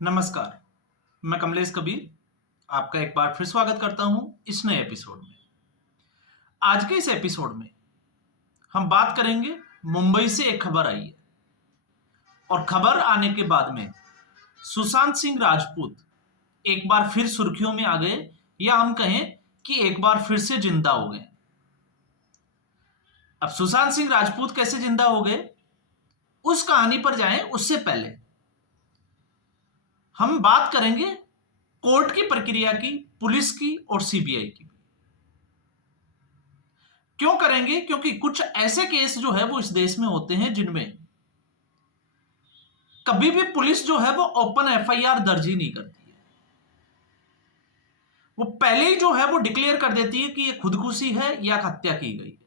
नमस्कार। मैं कमलेश कबीर आपका एक बार फिर स्वागत करता हूं इस नए एपिसोड में। आज के इस एपिसोड में हम बात करेंगे, मुंबई से एक खबर आई है और खबर आने के बाद में सुशांत सिंह राजपूत एक बार फिर सुर्खियों में आ गए, या हम कहें कि एक बार फिर से जिंदा हो गए। अब सुशांत सिंह राजपूत कैसे जिंदा हो गए, उस कहानी पर जाएं उससे पहले हम बात करेंगे कोर्ट की प्रक्रिया की, पुलिस की और सीबीआई की। क्यों करेंगे? क्योंकि कुछ ऐसे केस जो है वो इस देश में होते हैं जिनमें कभी भी पुलिस जो है वो ओपन एफआईआर दर्ज ही नहीं करती है। वो पहले ही जो है वो डिक्लेयर कर देती है कि ये खुदकुशी है या हत्या की गई है।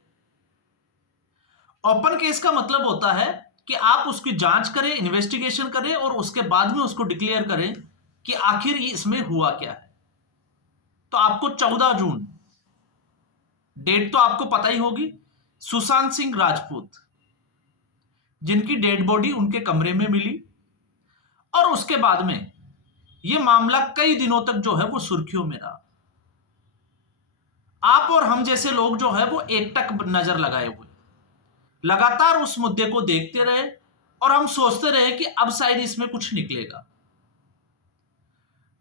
ओपन केस का मतलब होता है कि आप उसकी जांच करें, इन्वेस्टिगेशन करें और उसके बाद में उसको डिक्लेयर करें कि आखिर इसमें हुआ क्या है। तो आपको 14 जून, डेट तो आपको पता ही होगी, सुशांत सिंह राजपूत जिनकी डेड बॉडी उनके कमरे में मिली, और उसके बाद में यह मामला कई दिनों तक जो है वो सुर्खियों में रहा। आप और हम जैसे लोग जो है वो एकटक नजर लगाए हुए लगातार उस मुद्दे को देखते रहे और हम सोचते रहे कि अब शायद इसमें कुछ निकलेगा।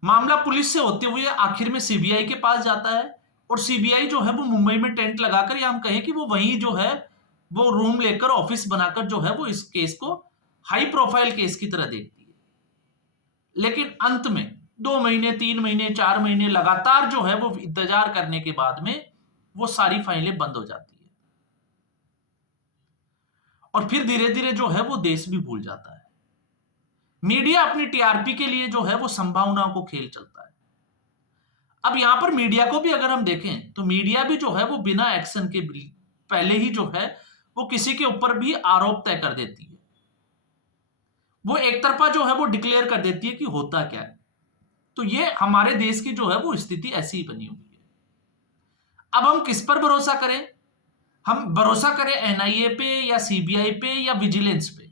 मामला पुलिस से होते हुए आखिर में सीबीआई के पास जाता है और सीबीआई जो है वो मुंबई में टेंट लगाकर, या हम कहें कि वो वहीं जो है वो रूम लेकर, ऑफिस बनाकर जो है वो इस केस को हाई प्रोफाइल केस की तरह देखती है। लेकिन अंत में 2 महीने, 3 महीने, 4 महीने लगातार जो है वो इंतजार करने के बाद में वो सारी फाइलें बंद हो जाती है और फिर धीरे धीरे जो है वो देश भी भूल जाता है। मीडिया अपनी टीआरपी के लिए जो है वो संभावनाओं को खेल चलता है। अब यहां पर मीडिया को भी अगर हम देखें तो मीडिया भी जो है वो बिना एक्शन के पहले ही जो है वो किसी के ऊपर भी आरोप तय कर देती है। वो एक तरफा जो है वो डिक्लेयर कर देती है कि होता क्या है। तो ये हमारे देश की जो है वो स्थिति ऐसी ही बनी हुई है। अब हम किस पर भरोसा करें? हम भरोसा करें एनआईए पे या सीबीआई पे या विजिलेंस पे?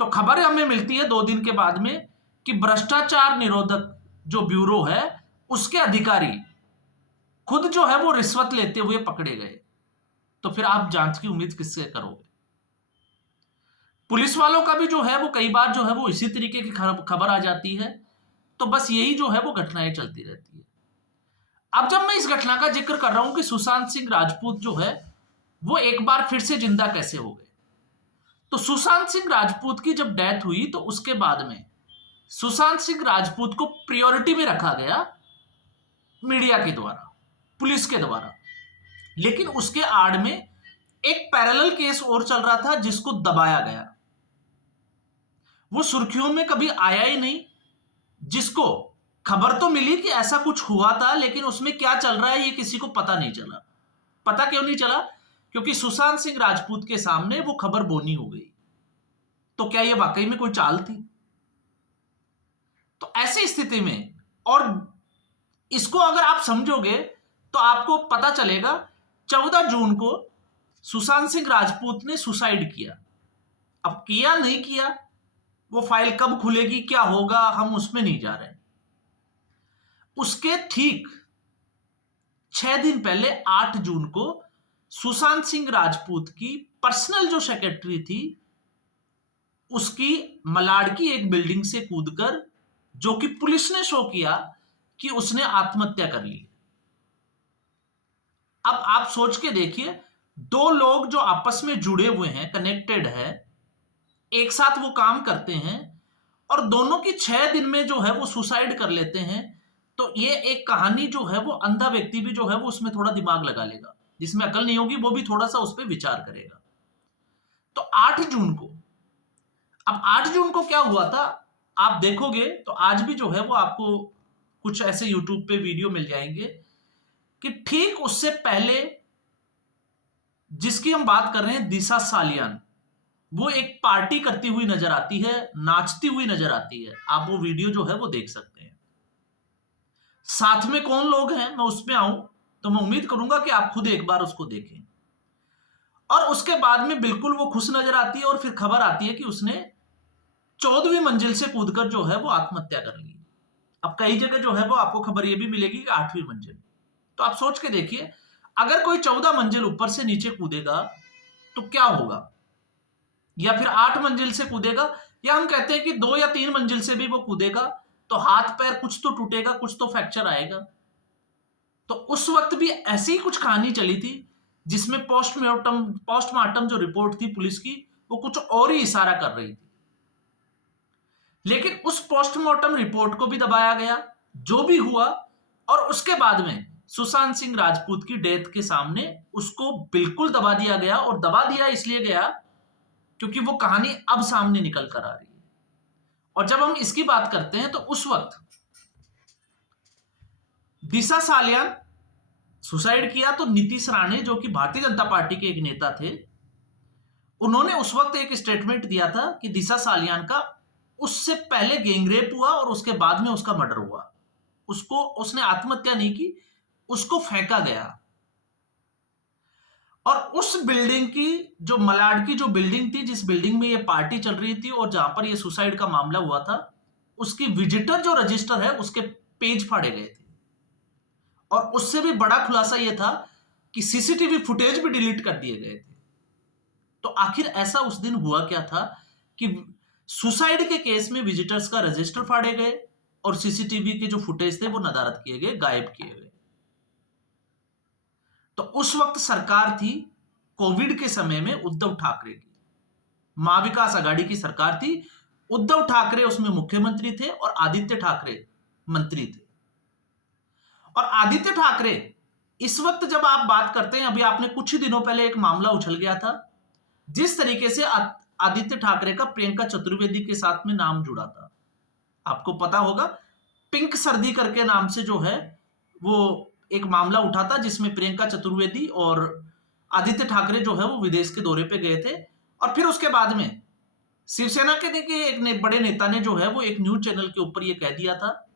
तो खबर हमें मिलती है 2 दिन के बाद में कि भ्रष्टाचार निरोधक जो ब्यूरो है उसके अधिकारी खुद जो है वो रिश्वत लेते हुए पकड़े गए। तो फिर आप जांच की उम्मीद किससे करोगे? पुलिस वालों का भी जो है वो कई बार जो है वो इसी तरीके की खबर आ जाती है। तो बस यही जो है वो घटनाएं चलती रहती है। अब जब मैं इस घटना का जिक्र कर रहा हूं कि सुशांत सिंह राजपूत जो है वो एक बार फिर से जिंदा कैसे हो गए, तो सुशांत सिंह राजपूत की जब डेथ हुई तो उसके बाद में सुशांत सिंह राजपूत को प्रायोरिटी में रखा गया मीडिया के द्वारा, पुलिस के द्वारा। लेकिन उसके आड़ में एक पैरेलल केस और चल रहा था जिसको दबाया गया। वो सुर्खियों में कभी आया ही नहीं, जिसको खबर तो मिली कि ऐसा कुछ हुआ था, लेकिन उसमें क्या चल रहा है ये किसी को पता नहीं चला। पता क्यों नहीं चला? क्योंकि सुशांत सिंह राजपूत के सामने वो खबर बोनी हो गई। तो क्या ये वाकई में कोई चाल थी? तो ऐसी स्थिति में, और इसको अगर आप समझोगे तो आपको पता चलेगा 14 जून को सुशांत सिंह राजपूत ने सुसाइड किया। अब किया नहीं किया, वो फाइल कब खुलेगी, क्या होगा, हम उसमें नहीं जा रहे। उसके ठीक 6 दिन पहले 8 जून को सुशांत सिंह राजपूत की पर्सनल जो सेक्रेटरी थी उसकी मलाड की एक बिल्डिंग से कूदकर, जो कि पुलिस ने शो किया कि उसने आत्महत्या कर ली। अब आप सोच के देखिए, 2 लोग जो आपस में जुड़े हुए हैं, कनेक्टेड है, एक साथ वो काम करते हैं और दोनों की 6 दिन में जो है वो सुसाइड कर लेते हैं। तो ये एक कहानी जो है वो अंधा व्यक्ति भी जो है वो उसमें थोड़ा दिमाग लगा लेगा, जिसमें अकल नहीं होगी वो भी थोड़ा सा उस पर विचार करेगा। तो 8 जून को, अब 8 जून को क्या हुआ था आप देखोगे तो आज भी जो है वो आपको कुछ ऐसे यूट्यूब पे वीडियो मिल जाएंगे कि ठीक उससे पहले जिसकी हम बात कर रहे हैं, दिशा सालियान, वो एक पार्टी करती हुई नजर आती है, नाचती हुई नजर आती है। आप वो वीडियो जो है वो देख सकते हैं। साथ में कौन लोग हैं मैं उसमें आऊं तो मैं उम्मीद करूंगा कि आप खुद एक बार उसको देखें। और उसके बाद में बिल्कुल वो खुश नजर आती है और फिर खबर आती है कि उसने 14वीं मंजिल से कूदकर जो है वो आत्महत्या कर ली। अब कई जगह जो है वो आपको खबर ये भी मिलेगी कि 8वीं मंजिल। तो आप सोच के देखिए, अगर कोई 14 मंजिल ऊपर से नीचे कूदेगा तो क्या होगा, या फिर 8 मंजिल से कूदेगा, या हम कहते हैं कि 2 या 3 मंजिल से भी वो कूदेगा तो हाथ पैर कुछ तो टूटेगा, कुछ तो फ्रैक्चर आएगा। तो उस वक्त भी ऐसी कुछ कहानी चली थी जिसमें पोस्टमार्टम जो रिपोर्ट थी पुलिस की, वो कुछ और ही इशारा कर रही थी। लेकिन उस पोस्टमार्टम रिपोर्ट को भी दबाया गया, जो भी हुआ, और उसके बाद में सुशांत सिंह राजपूत की डेथ के सामने उसको बिल्कुल दबा दिया गया। और दबा दिया इसलिए गया क्योंकि वो कहानी अब सामने निकल कर आ रही है। और जब हम इसकी बात करते हैं तो उस वक्त दिशा सालियान सुसाइड किया तो नीतीश राणे, जो कि भारतीय जनता पार्टी के एक नेता थे, उन्होंने उस वक्त एक स्टेटमेंट दिया था कि दिशा सालियान का उससे पहले गैंगरेप हुआ और उसके बाद में उसका मर्डर हुआ। उसने आत्महत्या नहीं की, उसको फेंका गया। और उस बिल्डिंग की, जो मलाड की जो बिल्डिंग थी, जिस बिल्डिंग में ये पार्टी चल रही थी और जहां पर ये सुसाइड का मामला हुआ था, उसकी विजिटर जो रजिस्टर है उसके पेज फाड़े गए थे। और उससे भी बड़ा खुलासा यह था कि सीसीटीवी फुटेज भी डिलीट कर दिए गए थे। तो आखिर ऐसा उस दिन हुआ क्या था कि सुसाइड के केस में विजिटर्स का रजिस्टर फाड़े गए और सीसीटीवी के जो फुटेज थे वो नदारद किए गए, गायब किए गए। तो उस वक्त सरकार थी कोविड के समय में उद्धव ठाकरे की, महाविकास आघाड़ी की सरकार थी। उद्धव ठाकरे उसमें मुख्यमंत्री थे और आदित्य ठाकरे मंत्री थे। और आदित्य ठाकरे इस वक्त जब आप बात करते हैं, अभी आपने कुछ ही दिनों पहले एक मामला उछल गया था, जिस तरीके से आदित्य ठाकरे का प्रियंका चतुर्वेदी के साथ में नाम जुड़ा था, आपको पता होगा, पिंक सर्दी करके नाम से जो है वो एक मामला उठा था, जिसमें प्रियंका चतुर्वेदी और आदित्य ठाकरे जो है वो विदेश के दौरे पे गए थे। और फिर उसके बाद में शिवसेना के एक बड़े नेता ने जो है वो एक न्यूज चैनल के ऊपर ये कह दिया था,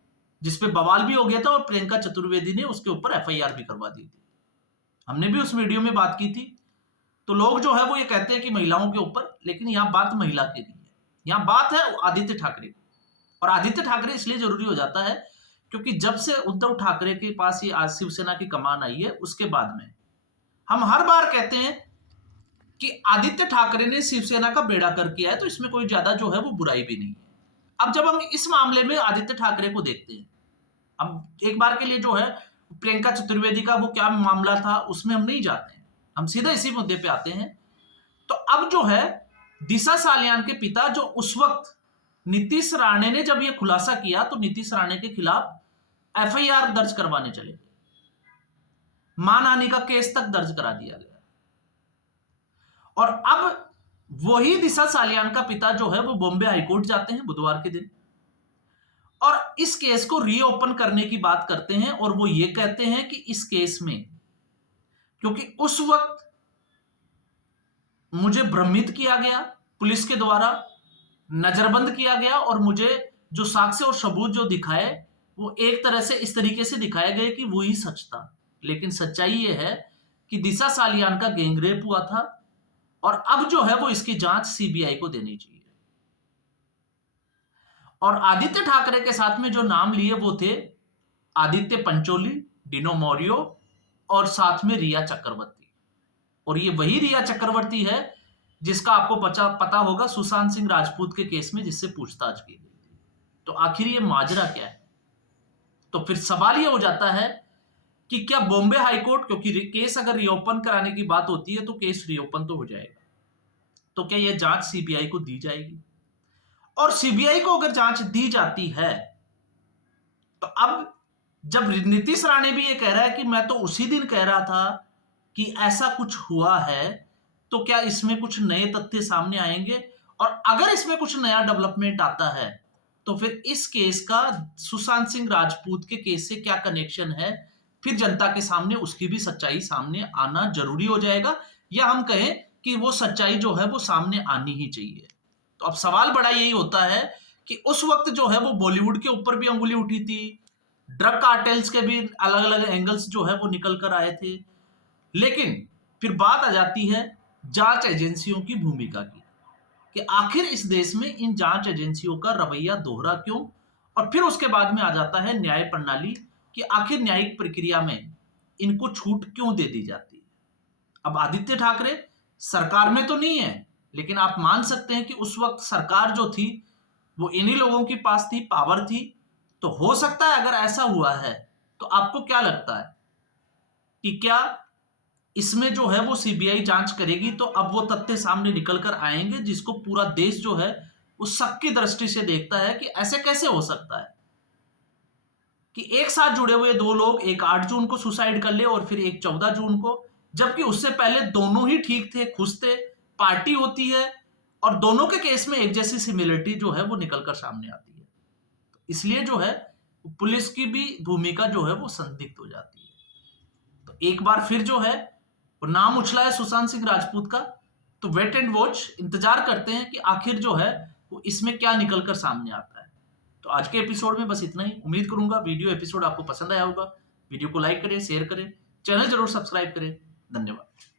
जिसपे बवाल भी हो गया था और प्रियंका चतुर्वेदी ने उसके ऊपर एफआईआर भी करवा दी थी। हमने भी उस वीडियो में बात की थी। तो लोग जो है वो ये कहते हैं कि महिलाओं के ऊपर, लेकिन यहां बात महिला की नहीं है, यहां बात है आदित्य ठाकरे की। और आदित्य ठाकरे इसलिए जरूरी हो जाता है क्योंकि जब से उद्धव ठाकरे के पास ये आज शिवसेना की कमान आई है, उसके बाद में हम हर बार कहते हैं कि आदित्य ठाकरे ने शिवसेना का बेड़ा कर किया है, तो इसमें कोई ज्यादा जो है वो बुराई भी नहीं है। अब जब हम इस मामले में आदित्य ठाकरे को देखते हैं, अब एक बार के लिए जो है प्रियंका चतुर्वेदी का वो क्या मामला था उसमें हम नहीं जाते हैं, हम सीधा इसी मुद्दे पे आते हैं। तो अब जो है दिशा सालियान के पिता, जो उस वक्त नीतीश राणे ने जब ये खुलासा किया तो नीतीश राणे के खिलाफ एफआईआर दर्ज करवाने चले गए, मानहानि का केस तक दर्ज करा दिया गया। और अब वही दिशा सालियान का पिता जो है वो बॉम्बे हाईकोर्ट जाते हैं बुधवार के दिन, और इस केस को रीओपन करने की बात करते हैं। और वो ये कहते हैं कि इस केस में, क्योंकि उस वक्त मुझे भ्रमित किया गया, पुलिस के द्वारा नजरबंद किया गया, और मुझे जो साक्ष्य और सबूत जो दिखाए वो एक तरह से इस तरीके से दिखाए गए कि वो ही सच था। लेकिन सच्चाई ये है कि दिशा सालियान का गैंगरेप हुआ था, और अब जो है वो इसकी जांच सीबीआई को देनी चाहिए। और आदित्य ठाकरे के साथ में जो नाम लिए वो थे आदित्य पंचोली, डिनो मौर्य और साथ में रिया चक्रवर्ती। और ये वही रिया चक्रवर्ती है जिसका आपको पता होगा सुशांत सिंह राजपूत के केस में जिससे पूछताछ की गई। तो आखिर ये माजरा क्या है? तो फिर सवाल ये हो जाता है कि क्या बॉम्बे हाईकोर्ट, क्योंकि केस अगर रीओपन कराने की बात होती है तो केस रीओपन तो हो जाएगा, तो क्या यह जांच सीबीआई को दी जाएगी? और सीबीआई को अगर जांच दी जाती है तो अब जब नीतीश राणे भी ये कह रहा है कि मैं तो उसी दिन कह रहा था कि ऐसा कुछ हुआ है, तो क्या इसमें कुछ नए तथ्य सामने आएंगे? और अगर इसमें कुछ नया डेवलपमेंट आता है तो फिर इस केस का सुशांत सिंह राजपूत के केस से क्या कनेक्शन है? फिर जनता के सामने उसकी भी सच्चाई सामने आना जरूरी हो जाएगा, या हम कहें कि वो सच्चाई जो है वो सामने आनी ही चाहिए। तो अब सवाल बड़ा यही होता है कि उस वक्त जो है वो बॉलीवुड के ऊपर भी अंगुली उठी थी, ड्रग कार्टेल्स के भी अलग अलग एंगल्स जो है वो निकल कर आए थे, लेकिन फिर बात आ जाती है जांच एजेंसियों की भूमिका की कि आखिर इस देश में इन जांच एजेंसियों का रवैया दोहरा क्यों, और फिर उसके बाद में आ जाता है न्याय प्रणाली कि आखिर न्यायिक प्रक्रिया में इनको छूट क्यों दे दी जाती है। अब आदित्य ठाकरे सरकार में तो नहीं है, लेकिन आप मान सकते हैं कि उस वक्त सरकार जो थी वो इन्हीं लोगों के पास थी, पावर थी। तो हो सकता है अगर ऐसा हुआ है तो आपको क्या लगता है कि क्या इसमें जो है वो सीबीआई जांच करेगी तो अब वो तथ्य सामने निकल कर आएंगे जिसको पूरा देश जो है वो शक की दृष्टि से देखता है कि ऐसे कैसे हो सकता है कि एक साथ जुड़े हुए दो लोग एक 8 जून को सुसाइड कर ले और फिर एक 14 जून को, जबकि उससे पहले दोनों ही ठीक थे, खुश थे, पार्टी होती है और दोनों के केस में एक जैसी सिमिलरिटी जो है वो निकल कर सामने आती है। तो इसलिए जो है पुलिस की भी भूमिका जो है वो संदिग्ध हो जाती है। तो एक बार फिर जो है वो नाम उछला है सुशांत सिंह राजपूत का, तो वेट एंड वॉच, इंतजार करते हैं कि आखिर जो है वो इसमें क्या निकल कर सामने आता है। तो आज के एपिसोड में बस इतना ही। उम्मीद करूंगा वीडियो एपिसोड आपको पसंद आया होगा। वीडियो को लाइक करें, शेयर करें, चैनल जरूर सब्सक्राइब करें। धन्यवाद।